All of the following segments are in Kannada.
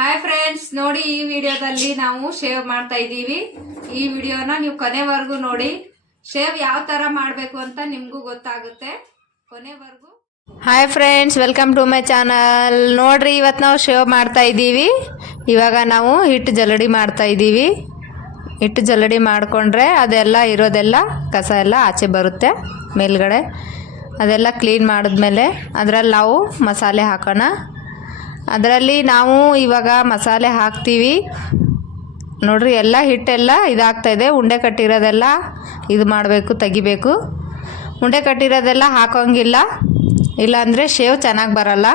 ಹಾಯ್ ಫ್ರೆಂಡ್ಸ್, ನೋಡಿ ಈ ವಿಡಿಯೋದಲ್ಲಿ ನಾವು ಶೇವ್ ಮಾಡ್ತಾ ಇದ್ದೀವಿ. ಈ ವಿಡಿಯೋನ ನೀವು ಕೊನೆವರೆಗೂ ನೋಡಿ. ಶೇವ್ ಯಾವ ತರ ಮಾಡಬೇಕು ಅಂತ ನಿಮಗೂ ಗೊತ್ತಾಗುತ್ತೆ. ಕೊನೆವರೆಗೂ. Hi friends, welcome to my channel. ನೋಡ್ರಿ, ಇವತ್ತು ನಾವು ಶೇವ್ ಮಾಡ್ತಾ ಇದ್ದೀವಿ. ಇವಾಗ ನಾವು ಹಿಟ್ಟು ಜಲ್ಲಡಿ ಮಾಡ್ತಾ ಇದ್ದೀವಿ. ಹಿಟ್ಟು ಜಲ್ಲಡಿ ಮಾಡಿಕೊಂಡ್ರೆ ಅದೆಲ್ಲ ಇರೋದೆಲ್ಲ ಕಸ ಎಲ್ಲ ಆಚೆ ಬರುತ್ತೆ ಮೇಲ್ಗಡೆ. ಅದೆಲ್ಲ ಕ್ಲೀನ್ ಮಾಡಿದ್ಮೇಲೆ ಅದರಲ್ಲಿ ನಾವು ಮಸಾಲೆ ಹಾಕೋಣ. ಅದರಲ್ಲಿ ನಾವು ಇವಾಗ ಮಸಾಲೆ ಹಾಕ್ತೀವಿ. ನೋಡ್ರಿ, ಎಲ್ಲ ಹಿಟ್ಟೆಲ್ಲ ಇದಾಗ್ತಾಯಿದೆ. ಉಂಡೆ ಕಟ್ಟಿರೋದೆಲ್ಲ ಇದು ಮಾಡಬೇಕು, ತೆಗಿಬೇಕು. ಉಂಡೆ ಕಟ್ಟಿರೋದೆಲ್ಲ ಹಾಕೋಂಗಿಲ್ಲ, ಇಲ್ಲಾಂದರೆ ಶೇವ್ ಚೆನ್ನಾಗಿ ಬರಲ್ಲ.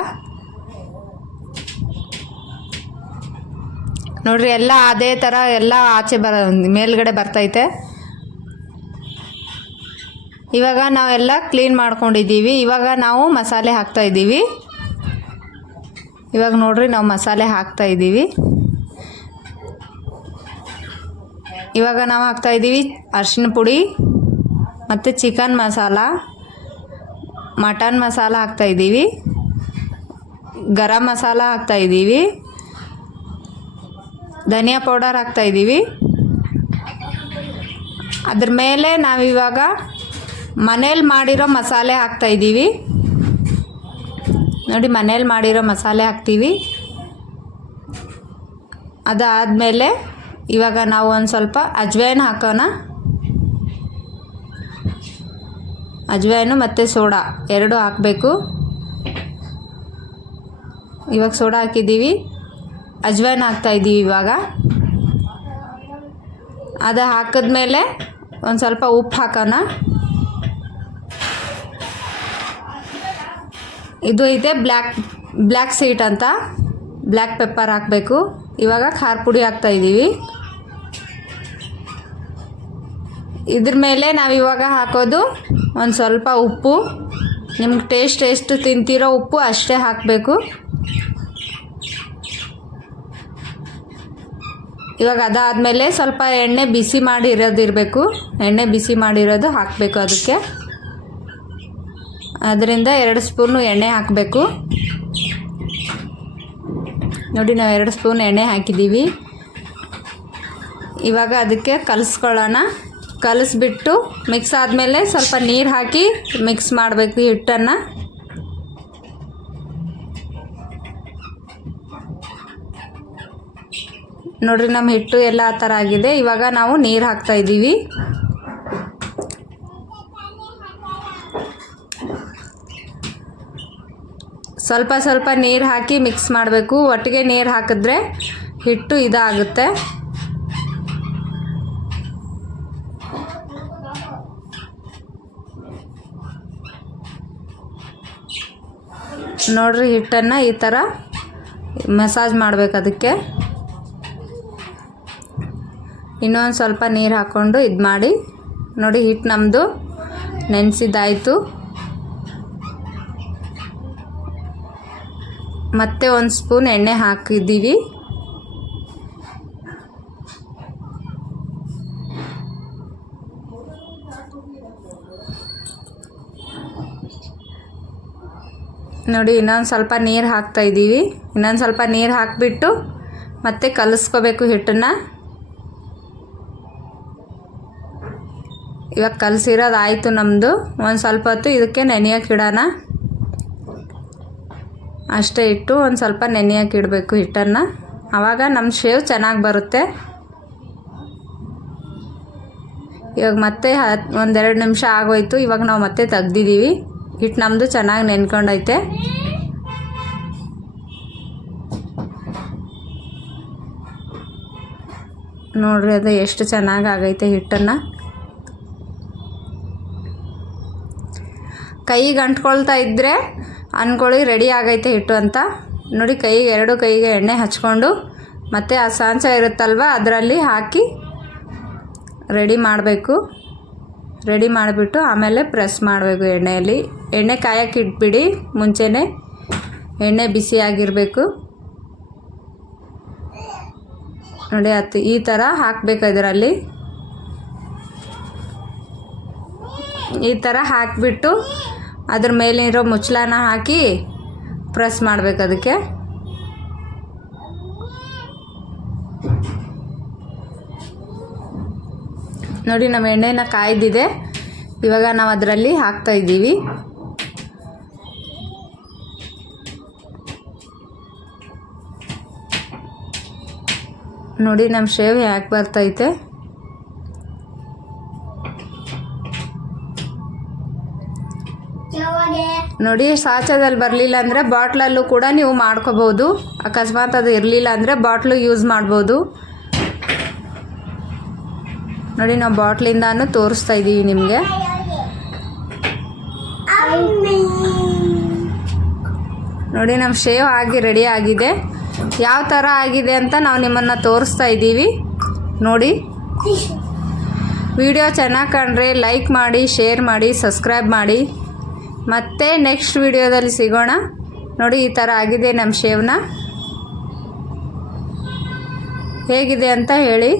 ನೋಡ್ರಿ, ಎಲ್ಲ ಅದೇ ಥರ ಎಲ್ಲ ಆಚೆ ಮೇಲ್ಗಡೆ ಬರ್ತೈತೆ. ಇವಾಗ ನಾವೆಲ್ಲ ಕ್ಲೀನ್ ಮಾಡ್ಕೊಂಡಿದ್ದೀವಿ. ಇವಾಗ ನಾವು ಮಸಾಲೆ ಹಾಕ್ತಾಯಿದ್ದೀವಿ. ಇವಾಗ ನೋಡ್ರಿ, ನಾವು ಮಸಾಲೆ ಹಾಕ್ತಾ ಇದ್ದೀವಿ. ಇವಾಗ ನಾವು ಹಾಕ್ತಾ ಇದ್ದೀವಿ ಅರಿಶಿನ ಪುಡಿ ಮತ್ತು ಚಿಕನ್ ಮಸಾಲ, ಮಟನ್ ಮಸಾಲ ಹಾಕ್ತಾ ಇದ್ದೀವಿ, ಗರಂ ಮಸಾಲ ಹಾಕ್ತಾ ಇದ್ದೀವಿ, ಧನಿಯಾ ಪೌಡರ್ ಹಾಕ್ತಾ ಇದ್ದೀವಿ. ಅದ್ರ ಮೇಲೆ ನಾವಿವಾಗ ಮನೇಲಿ ಮಾಡಿರೋ ಮಸಾಲೆ ಹಾಕ್ತಾ ಇದ್ದೀವಿ. ನೋಡಿ, ಮನೇಲಿ ಮಾಡಿರೋ ಮಸಾಲೆ ಹಾಕ್ತೀವಿ. ಅದಾದಮೇಲೆ ಇವಾಗ ನಾವು ಒಂದು ಸ್ವಲ್ಪ ಅಜ್ವೈನ್ ಹಾಕೋಣ. ಅಜ್ವೈನು ಮತ್ತು ಸೋಡಾ ಎರಡು ಹಾಕಬೇಕು. ಇವಾಗ ಸೋಡಾ ಹಾಕಿದ್ದೀವಿ, ಅಜ್ವೈನ್ ಹಾಕ್ತಾಯಿದ್ದೀವಿ. ಇವಾಗ ಅದು ಹಾಕಿದ್ಮೇಲೆ ಒಂದು ಸ್ವಲ್ಪ ಉಪ್ಪು ಹಾಕೋಣ. ಇದು ಇದೆ ಬ್ಲ್ಯಾಕ್ ಸೀಟ್ ಅಂತ, ಬ್ಲ್ಯಾಕ್ ಪೆಪ್ಪರ್ ಹಾಕಬೇಕು. ಇವಾಗ ಖಾರ ಪುಡಿ ಹಾಕ್ತಾಯಿದ್ದೀವಿ. ಇದ್ರ ಮೇಲೆ ನಾವಿವಾಗ ಹಾಕೋದು ಒಂದು ಸ್ವಲ್ಪ ಉಪ್ಪು. ನಿಮ್ಗೆ ಟೇಸ್ಟ್ ಎಷ್ಟು ತಿಂತೀರೋ ಉಪ್ಪು ಅಷ್ಟೇ ಹಾಕಬೇಕು. ಇವಾಗ ಅದಾದಮೇಲೆ ಸ್ವಲ್ಪ ಎಣ್ಣೆ ಬಿಸಿ ಮಾಡಿರೋದಿರಬೇಕು. ಎಣ್ಣೆ ಬಿಸಿ ಮಾಡಿರೋದು ಹಾಕಬೇಕು. ಅದಕ್ಕೆ ಅದರಿಂದ 2 ಸ್ಪೂನು ಎಣ್ಣೆ ಹಾಕಬೇಕು. ನೋಡಿ, ನಾವು 2 ಸ್ಪೂನ್ ಎಣ್ಣೆ ಹಾಕಿದ್ದೀವಿ. ಇವಾಗ ಅದಕ್ಕೆ ಕಲಿಸ್ಕೊಳ್ಳೋಣ. ಕಲಿಸ್ಬಿಟ್ಟು ಮಿಕ್ಸ್ ಆದಮೇಲೆ ಸ್ವಲ್ಪ ನೀರು ಹಾಕಿ ಮಿಕ್ಸ್ ಮಾಡಬೇಕು ಹಿಟ್ಟನ್ನು. ನೋಡಿರಿ, ನಮ್ಮ ಹಿಟ್ಟು ಎಲ್ಲ ಆ ಥರ ಆಗಿದೆ. ಇವಾಗ ನಾವು ನೀರು ಹಾಕ್ತಾಯಿದ್ದೀವಿ. ಸ್ವಲ್ಪ ಸ್ವಲ್ಪ ನೀರು ಹಾಕಿ ಮಿಕ್ಸ್ ಮಾಡಬೇಕು. ಒಟ್ಟಿಗೆ ನೀರು ಹಾಕಿದ್ರೆ ಹಿಟ್ಟು ಇದಾಗುತ್ತೆ. ನೋಡ್ರಿ, ಹಿಟ್ಟನ್ನು ಈ ಥರ ಮಸಾಜ್ ಮಾಡಬೇಕು. ಅದಕ್ಕೆ ಇನ್ನೊಂದು ಸ್ವಲ್ಪ ನೀರು ಹಾಕ್ಕೊಂಡು ಇದು ಮಾಡಿ. ನೋಡಿ, ಹಿಟ್ಟು ನಮ್ಮದು ನೆನೆಸಿದ್ದಾಯಿತು. ಮತ್ತೆ 1 ಸ್ಪೂನ್ ಎಣ್ಣೆ ಹಾಕಿದ್ದೀವಿ. ನೋಡಿ, ಇನ್ನೊಂದು ಸ್ವಲ್ಪ ನೀರು ಹಾಕ್ತಾಯಿದ್ದೀವಿ. ಇನ್ನೊಂದು ಸ್ವಲ್ಪ ನೀರು ಹಾಕಿಬಿಟ್ಟು ಮತ್ತೆ ಕಲಿಸ್ಕೋಬೇಕು ಹಿಟ್ಟನ್ನು. ಇವಾಗ ಕಲಸಿರೋದು ಆಯಿತು ನಮ್ಮದು. ಒಂದು ಸ್ವಲ್ಪ ಹೊತ್ತು ಇದಕ್ಕೆ ನೆನೆಯೋಕೆ ಇಡೋಣ. ಅಷ್ಟೇ ಇಟ್ಟು ಒಂದು ಸ್ವಲ್ಪ ನೆನೆಯೋಕೆ ಇಡಬೇಕು ಹಿಟ್ಟನ್ನು. ಆವಾಗ ನಮ್ಮ ಶೇವ್ ಚೆನ್ನಾಗಿ ಬರುತ್ತೆ. ಇವಾಗ ಮತ್ತೆ 1-2 ನಿಮಿಷ ಆಗೋಯ್ತು. ಇವಾಗ ನಾವು ಮತ್ತೆ ತೆಗ್ದಿದ್ದೀವಿ. ಹಿಟ್ಟು ನಮ್ಮದು ಚೆನ್ನಾಗಿ ನೆನ್ಕೊಂಡೈತೆ. ನೋಡ್ರಿ, ಅದು ಎಷ್ಟು ಚೆನ್ನಾಗಿ ಆಗೈತೆ ಹಿಟ್ಟನ್ನು. ಕೈಗೆ ಅಂಟ್ಕೊಳ್ತಾ ಇದ್ದರೆ ಅಂದ್ಕೊಳ್ಳಿ ರೆಡಿ ಆಗೈತೆ ಹಿಟ್ಟು ಅಂತ. ನೋಡಿ, ಎರಡು ಕೈಗೆ ಎಣ್ಣೆ ಹಚ್ಕೊಂಡು ಮತ್ತು ಆ ಸಾಂಚ ಇರುತ್ತಲ್ವ ಅದರಲ್ಲಿ ಹಾಕಿ ರೆಡಿ ಮಾಡಬೇಕು. ರೆಡಿ ಮಾಡಿಬಿಟ್ಟು ಆಮೇಲೆ ಪ್ರೆಸ್ ಮಾಡಬೇಕು ಎಣ್ಣೆಯಲ್ಲಿ. ಎಣ್ಣೆ ಕಾಯಕ್ಕೆ ಇಟ್ಬಿಡಿ, ಮುಂಚೆನೇ ಎಣ್ಣೆ ಬಿಸಿಯಾಗಿರಬೇಕು. ನೋಡಿ, ಈ ಥರ ಹಾಕಬೇಕು. ಇದರಲ್ಲಿ ಈ ಥರ ಹಾಕಿಬಿಟ್ಟು ಅದ್ರ ಮೇಲಿರೋ ಮುಚ್ಚಳನ ಹಾಕಿ ಪ್ರೆಸ್ ಮಾಡಬೇಕು. ಅದಕ್ಕೆ ನೋಡಿ ನಮ್ಮ ಎಣ್ಣೆನ ಕಾಯ್ದಿದೆ. ಇವಾಗ ನಾವು ಅದರಲ್ಲಿ ಹಾಕ್ತಾ ಇದ್ದೀವಿ. ನೋಡಿ ನಮ್ಮ ಶೇವ್ ಯಾಕೆ ಬರ್ತೈತೆ. ನೋಡಿ ಸಾಚದಲ್ಲಿ ಬರಲಿಲ್ಲ ಅಂದರೆ ಬಾಟ್ಲಲ್ಲೂ ಕೂಡ ನೀವು ಮಾಡ್ಕೋಬೋದು. ಅಕಸ್ಮಾತ್ ಅದು ಇರಲಿಲ್ಲ ಅಂದರೆ ಬಾಟ್ಲು ಯೂಸ್ ಮಾಡ್ಬೋದು. ನೋಡಿ ನಾವು ಬಾಟ್ಲಿಂದಾನು ತೋರಿಸ್ತಾ ಇದ್ದೀವಿ ನಿಮಗೆ. ನೋಡಿ ನಮ್ಮ ಶೇವ್ ಆಗಿ ರೆಡಿ ಆಗಿದೆ. ಯಾವ ಥರ ಆಗಿದೆ ಅಂತ ನಾವು ನಿಮ್ಮನ್ನು ತೋರಿಸ್ತಾ ಇದ್ದೀವಿ. ನೋಡಿ ವಿಡಿಯೋ ಚೆನ್ನಾಗಿ ಕಂಡ್ರೆ ಲೈಕ್ ಮಾಡಿ, ಶೇರ್ ಮಾಡಿ, ಸಬ್ಸ್ಕ್ರೈಬ್ ಮಾಡಿ. ಮತ್ತೆ ನೆಕ್ಸ್ಟ್ ವಿಡಿಯೋದಲ್ಲಿ ಸಿಗೋಣ. ನೋಡಿ ಈ ಥರ ಆಗಿದೆ ನಮ್ಮ ಶೇವ್ನ. ಹೇಗಿದೆ ಅಂತ ಹೇಳಿ.